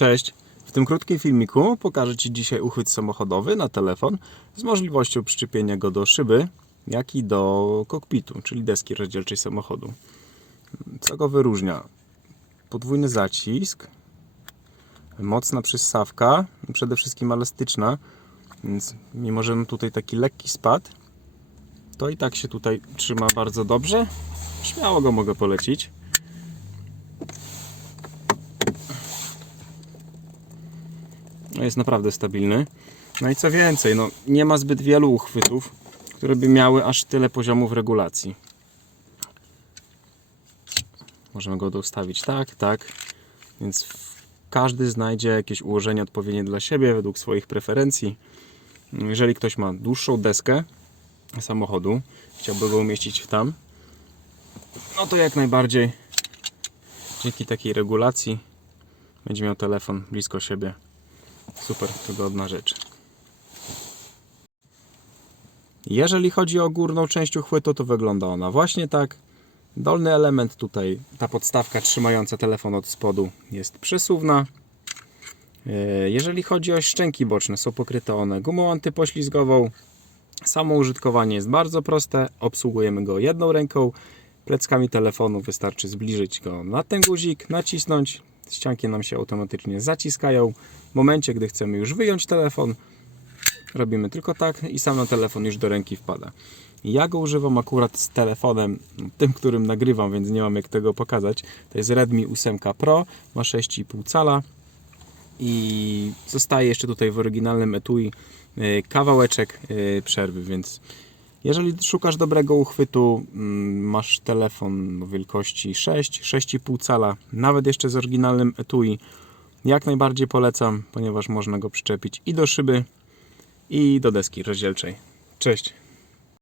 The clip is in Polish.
Cześć! W tym krótkim filmiku pokażę Ci dzisiaj uchwyt samochodowy na telefon z możliwością przyczepienia go do szyby, jak i do kokpitu, czyli deski rozdzielczej samochodu. Co go wyróżnia? Podwójny zacisk, mocna przyssawka, przede wszystkim elastyczna, więc mimo, że mam tutaj taki lekki spad, to i tak się tutaj trzyma bardzo dobrze. Śmiało go mogę polecić. Jest naprawdę stabilny. No i co więcej, no nie ma zbyt wielu uchwytów, które by miały aż tyle poziomów regulacji. Możemy go ustawić tak, tak. Więc w- każdy znajdzie jakieś ułożenie odpowiednie dla siebie, według swoich preferencji. Jeżeli ktoś ma dłuższą deskę samochodu, chciałby go umieścić tam, no to jak najbardziej dzięki takiej regulacji będzie miał telefon blisko siebie. Super, wygodna rzecz. Jeżeli chodzi o górną część uchwytu, to wygląda ona właśnie tak. Dolny element tutaj, ta podstawka trzymająca telefon od spodu jest przesuwna. E, Jeżeli chodzi o szczęki boczne, są pokryte one gumą antypoślizgową. Samo użytkowanie jest bardzo proste. Obsługujemy go jedną ręką. Pleckami telefonu wystarczy zbliżyć go na ten guzik, nacisnąć. Ścianki nam się automatycznie zaciskają. W momencie, gdy chcemy już wyjąć telefon, robimy tylko tak i sam na telefon już do ręki wpada. Ja go używam akurat z telefonem, tym, którym nagrywam, więc nie mam jak tego pokazać. To jest Redmi 8 Pro, ma 6,5 cala i zostaje jeszcze tutaj w oryginalnym etui y, kawałeczek y, przerwy, więc jeżeli szukasz dobrego uchwytu, mm, masz telefon wielkości 6, 6,5 cala, nawet jeszcze z oryginalnym etui, jak najbardziej polecam, ponieważ można go przyczepić i do szyby, i do deski rozdzielczej. Cześć!